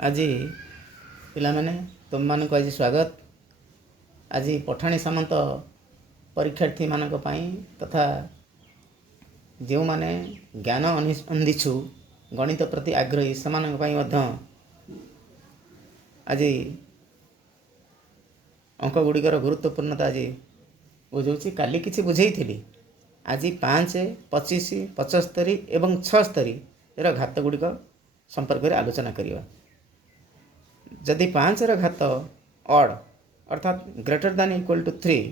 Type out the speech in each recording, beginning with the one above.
आज पिलामाने तुम मानक आज स्वागत। आज पठाणी सामंत परीक्षार्थी मानक पाई तथा जो माने ज्ञान अंधिछु गणित प्रति आग्रही सेमानक पाई मध्य आज अंक गुड़िकर गुरुत्वपूर्णता आज बुझाऊँ। काली किसी बुझे आज 5, 25, 75 एवं 76 घात गुड़िक संपर्क में आलोचना करवा। जदि 5 घात ऑड अर्थात ग्रेटर दैन इक्वल टू 3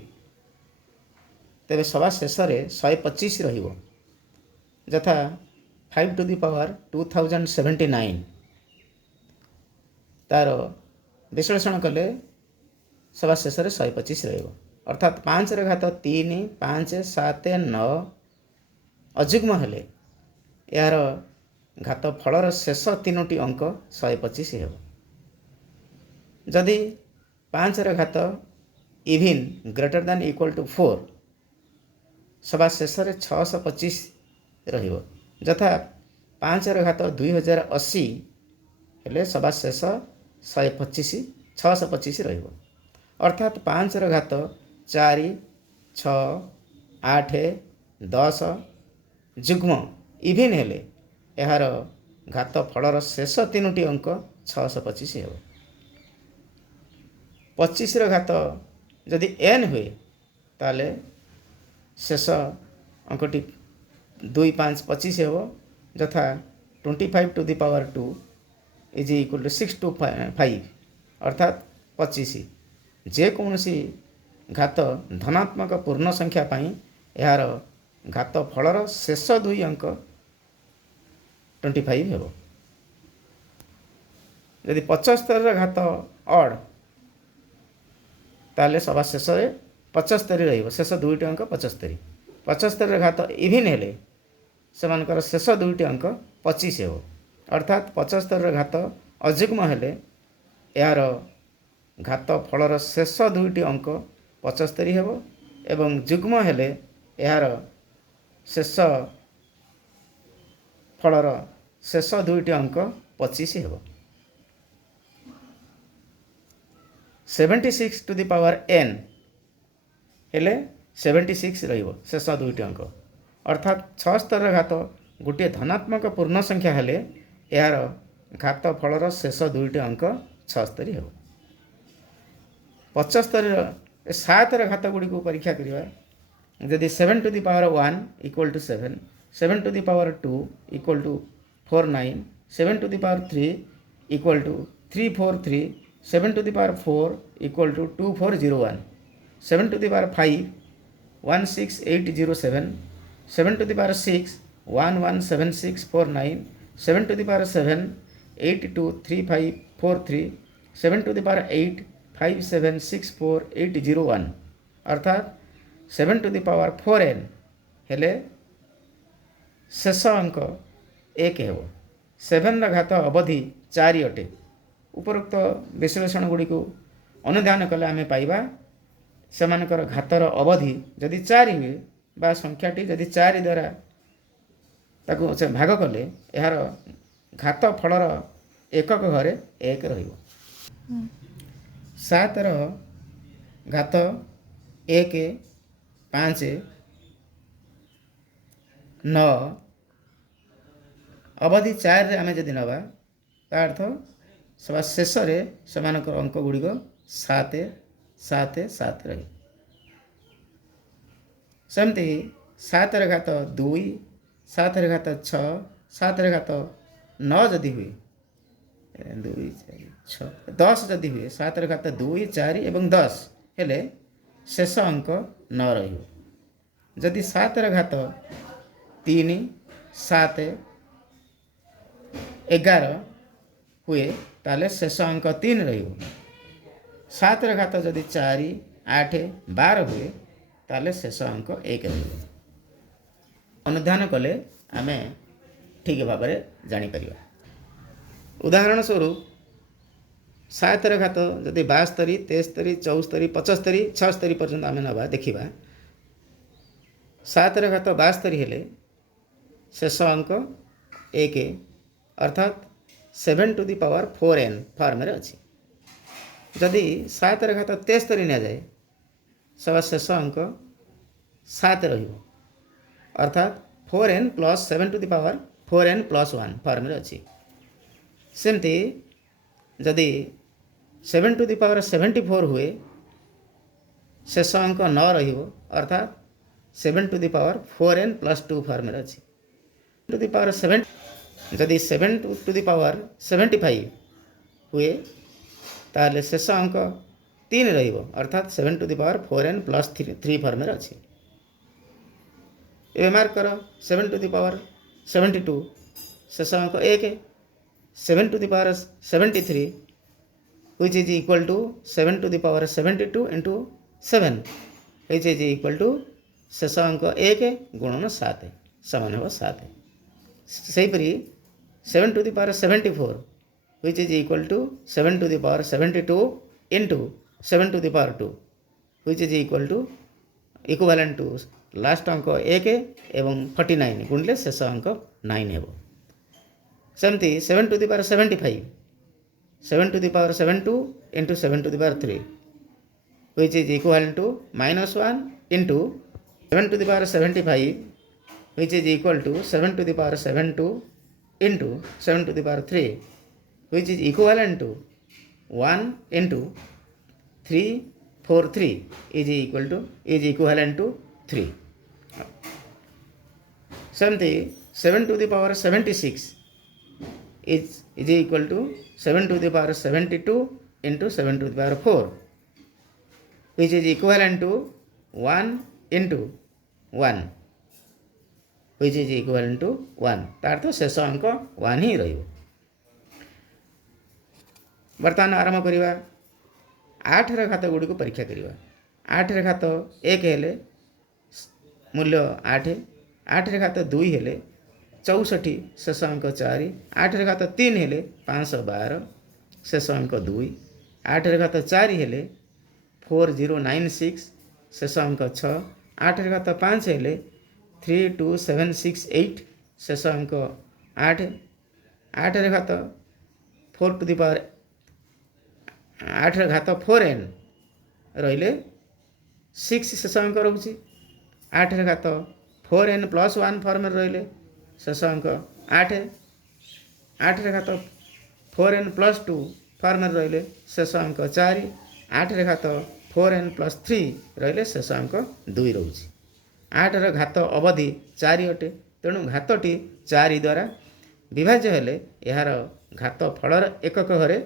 तेरे सभा शेष में 125 रहिबो। यथा 5 टू दी पावर 2079 तार विश्लेषण कले सभा शेष में 125 रहिबो। अर्थात 5 घात 3, 5, 7, 9 अजुग्म हेले यार घात फलर शेष 3टी अंक 125 हेब। जदि 5 घात even greater than equal to 4 सभा शेष में 625 रहिबो। यथा 5 घात 2080 हेले सभा शेष 625 रहिबो। अर्थात 5 घात 4, 6, 8, 10 जुग्म इविन हेले यार घात फलर शेष 3टी अंक 625 हेब। 25 घात जदि n हुए ताले शेष अंकटी 2, 5, 25 हेब। यथा 25 to the power 2 is equal to 6 to 5 अर्थात 25। जेकोसी घात धनात्मक पूर्ण संख्या पाई यार घात फलर शेष 2 अंक 25 हेब। यदि 75 घात ऑड ताले सभा शेष में 75 रहिबो। शेष 2टी अंक 75। 75 घात इविन हेले सेमानकर शेष 2टी अंक 25 हेब। अर्थात 75 घात अजुग्म हेले यार घात फलर शेष 2टी अंक 75 हेब एवं जुग्म हेले यार शेष फलर शेष 2टी अंक 25 हेब। 76 टू दी पावर n हेले 76 रहिबो शेष 2टी अंक। अर्थात 76 घात गोटे धनात्मक पूर्ण संख्या हेले यार घात फलर शेष 2टी अंक 76 हेब। 75 7 घात गुड़ी को परीक्षा करवा। यदि 7 to the power 1 equal to 7, 7 to the power 2 equal to 49, 7 to the power 3 equal to 343, 7 to the power 4 equal to 2401, 7 to the power 5 16807, 7 to the power 6 117649, 7 to the power 7 823543, 7 to the power 8 5764801 अर्थात 7 to the power 4n हेले शेष अंक 1 हेब। 7 घात अवधि 4 अटे। उपरोक्त विश्लेषण गुड़ी को अनुधान कले आमे पाइबा सेमानकर घातर अवधि जदि 4 हुए बा संख्याटी जदि 4 द्वारा ताको से भाग कले यार घात फलर एकक घरे 1 रहिबो। 7 घात 1, 5, 9 अवधि 4 रे आमे जदि नबा ता अर्थ सभा शेष में सेमानकर अंक गुड़िक 7, 7, 7 रही। सेमती 7 घात 2, 7 घात 6, 7 घात 9 जदि हुए 2, 4, 6, 10 जदि हुए 7 घात 2, 4 एवं 10 हेले शेष अंक 9 रही। जदि 7 घात 3, 7, 11 हुए ताले शेष अंक 3 रहिबो। 7 घात जदि 4, 8, 12 हुए ताले शेष अंक 1 रहिबो। अनुधान कले आमे ठीक भाव में जापर। उदाहरण स्वरूप 7 घात जदि 72, 73, 74, 75, 76 पर्यंत आम ना देखा। 7 घात 72 हेले शेष अंक 1 अर्थात 7 to the power 4n form रे अछि। जदि 7 रे घात 73 निया जाए सवा शेष अंक 7 रहिबो, अर्थात 4n plus 7 to the power 4n plus 1 form रे अछि। सेमती जदि 7 टू दी पावर 74 हुए शेष अंक 9 रहिबो, अर्थात 7 to the power 4n plus 2 form रे अछि। टू दी पावर 7 जदि 7 टू दी पावर 75 हुए ताले शेष अंक 3 रहिबो, अर्थात 7 to the power 4n plus 3 form रे अछि। एबे मार्क करो 7 टू दी पावर 72 शेष अंक 1 7 to the power 73 which is equal to 7 to the power 72 into 7 which is equal to शेष अंक 1 गुणन 7 समान हो 7। सेहीपरि 7 to the power 74 which is equal to 7 to the power 72 into 7 to the power 2 which is equal to equivalent to last अंक 1 एवं 49 गुणिले शेष अंक 9 हेबो। सेमती 7 to the power 75 7 to the power 72 into 7 to the power 3 which is equal to minus 1 into 7 to the power 75 which is equal to 7 to the power 72 into 7 to the power 3 which is equivalent to 1 into 343 is equivalent to 3. Seventy 7 to the power 76 is equal to 7 to the power 72 into 7 to the power 4 which is equivalent to 1 into 1 which is equivalent to 1 तार तो शेष अंक 1 ही रहिबो। वर्तमान आरंभ करिवा 8 रे घात गुडी को परीक्षा करिवा। 8 रे घात 1 हेले मूल्य 8 8 रे घात 2 हेले 64 शेष अंक 4 8 रे घात 3 हेले 512 शेष अंक 2 8 रे घात 4 हेले 4096 शेष अंक 6 8 रे घात 5 हेले 32768 शेष अंक 8 8 रे घात 4 टू दी पावर 8 रे घात 4n रहिले 6 शेष अंक रहुछि 8 रे घात 4n प्लस 1 फॉर्म रहिले शेष अंक 8 8 रे घात 4n प्लस 2 फॉर्म रहिले शेष अंक 4 8 रे घात 4n प्लस 3 रहिले शेष अंक 2 रहुछि। 8 रे घात अवधि 4 अटे तेणु घातटी 4 द्वारा विभाज्य हेले यार घात फलर एकक घरे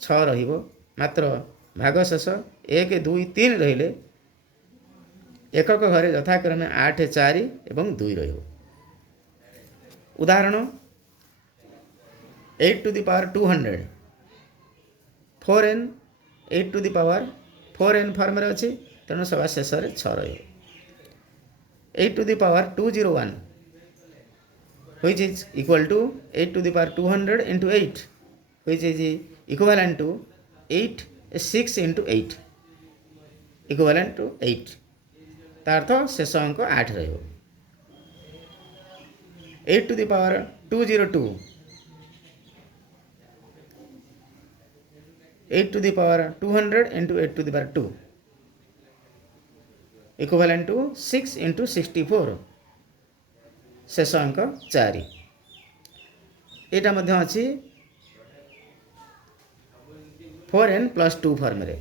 6 रहिबो, मात्र भागशेष 1 2 3 रहिले एकक घरे यथाक्रमे 8 4 एवं 2 रहिबो। उदाहरण 8 to the power 200 4n 8 to the power 4n form रे अछि तेणु सवा शेष रे 6 रहिबो। 8 to the power 201 which is equal to 8 to the power 200 into 8 which is equivalent to 8 6 into 8 equivalent to 8 तार अर्थ शेष अंक 8 रहिबो। 8 to the power 202 8 to the power 200 into 8 to the power 2 equivalent to 6 into 64 शेष अंक 4 एटा मध्य अछि 4n plus 2 form रे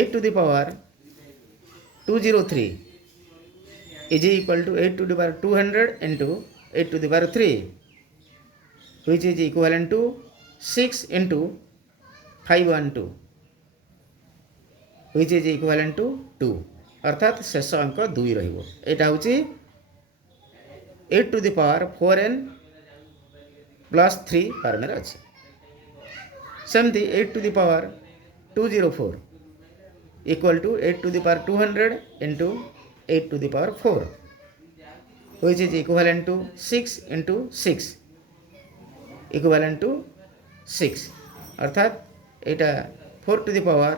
8 to the power 203 is equal to 8 to the power 200 into 8 to the power 3 which is equivalent to 6 into 512 which is equivalent to 2 अर्थात शेष अंक 2 रहिबो। एटा होची 8 to the power 4n plus 3 form रे अछि। सेमती 8 to the power 204 equal to 8 to the power 200 into 8 to the power 4 which is equivalent to 6 into 6 equivalent to 6 अर्थात एटा 4 to the power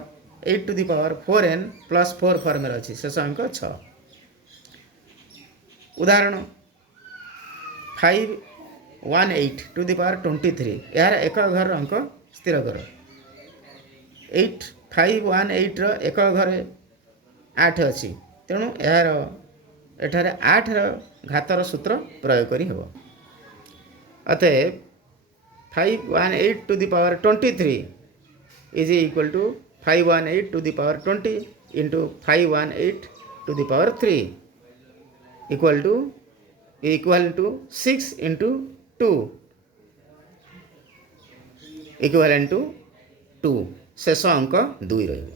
8 to the power 4n plus 4 form रे अछि शेष अंक 6। उदाहरण 5 18 to the power 23 यार एक घर अंक स्थिर कर 8 518 एक घरे 8 अच्छी तेणु यार एठारे 8 घातर सूत्र प्रयोग करी हेबो अतएव 518 to the power 23 is equal to 518 to the power 20 into 518 to the power 3 equal to 6 into 2 equal to 2 शेष अंक 2 रहिबो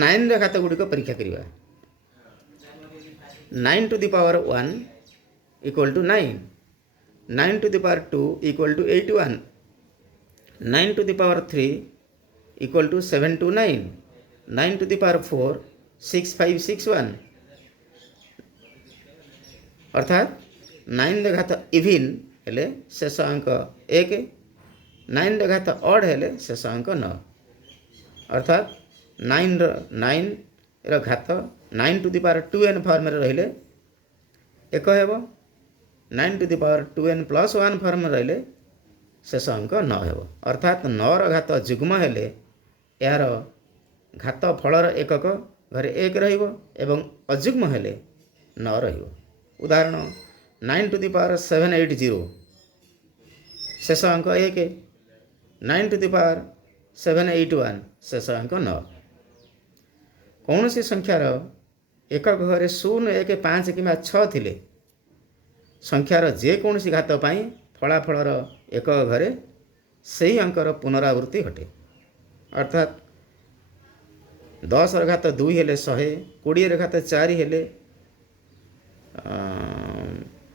9 घात गुड़िक परीक्षा करिबा 9 to the power 1 equal to 9 9 to the power 2 equal to 81 9 to the power 3 equal to 729 9 to the power 4 6561 अर्थात 9 घात even हेले शेष अंक 1 9 घात ऑड हेले शेष अंक 9 अर्थात 9 घात 9 to the power 2n form रहिले 1 हेबो 9 to the power 2n plus 1 form रहिले शेष अंक 9 हेबो अर्थात 9 घात जुग्म हेले यार घात फलर एकक घरे 1 रहिबो एवं अजुग्म हेले 9 रहिबो उदाहरण 9 टू द पावर 780 शेष अंक 1 9 टू द पावर 781 शेष अंक 9 कौन सी संख्यार एकक घरे 0 1 5 कि 6 थिले संख्यार जेकोसी घात पाई फलाफलर एकक घरे सही अंकर पुनरावृत्ति घटे अर्थात 10 घात 2 हेले 100 20 घात 4 हेले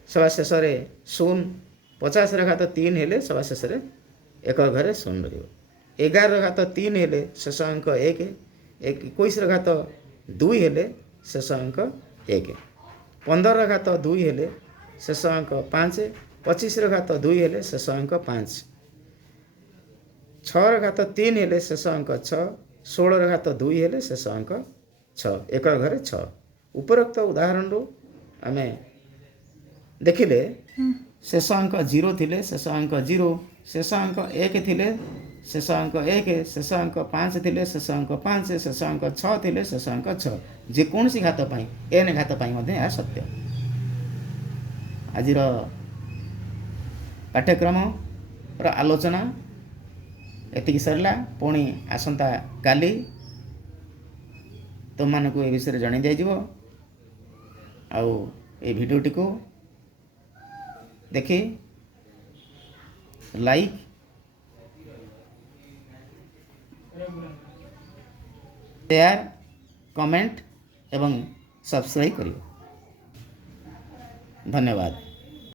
सवा शेष 0 50 घात 3 हेले सवा शेष एकक घरे 0 रहिबो 11 घात 3 हेले शेष अंक 1 21 घात 2 हेले शेष अंक 1 15 घात 2 हेले शेष अंक 5 25 घात 2 हेले शेष अंक 5 6 घात 3 हेले शेष अंक 6 16 घात 2 हेले शेष अंक 6 एक घरे 6 उपरोक्त उदाहरण रो आमे देखिले शेष अंक 0 थिले शेष अंक 0 शेष अंक 1 थिले शेष अंक 1 शेष अंक 5 थिले शेष अंक 5 शेष अंक 6 थिले शेष अंक 6 जेकोसी घात पाई एन घात पाई मध्ये यह सत्य आजिर पाठ्यक्रम र आलोचना एतिक सरला पुणी आसंता काली तुम मानक ए विषय जन दिज्व आउ ए भिडियोटी को देखी लाइक शेयर कमेंट एवं सब्सक्राइब करियो धन्यवाद।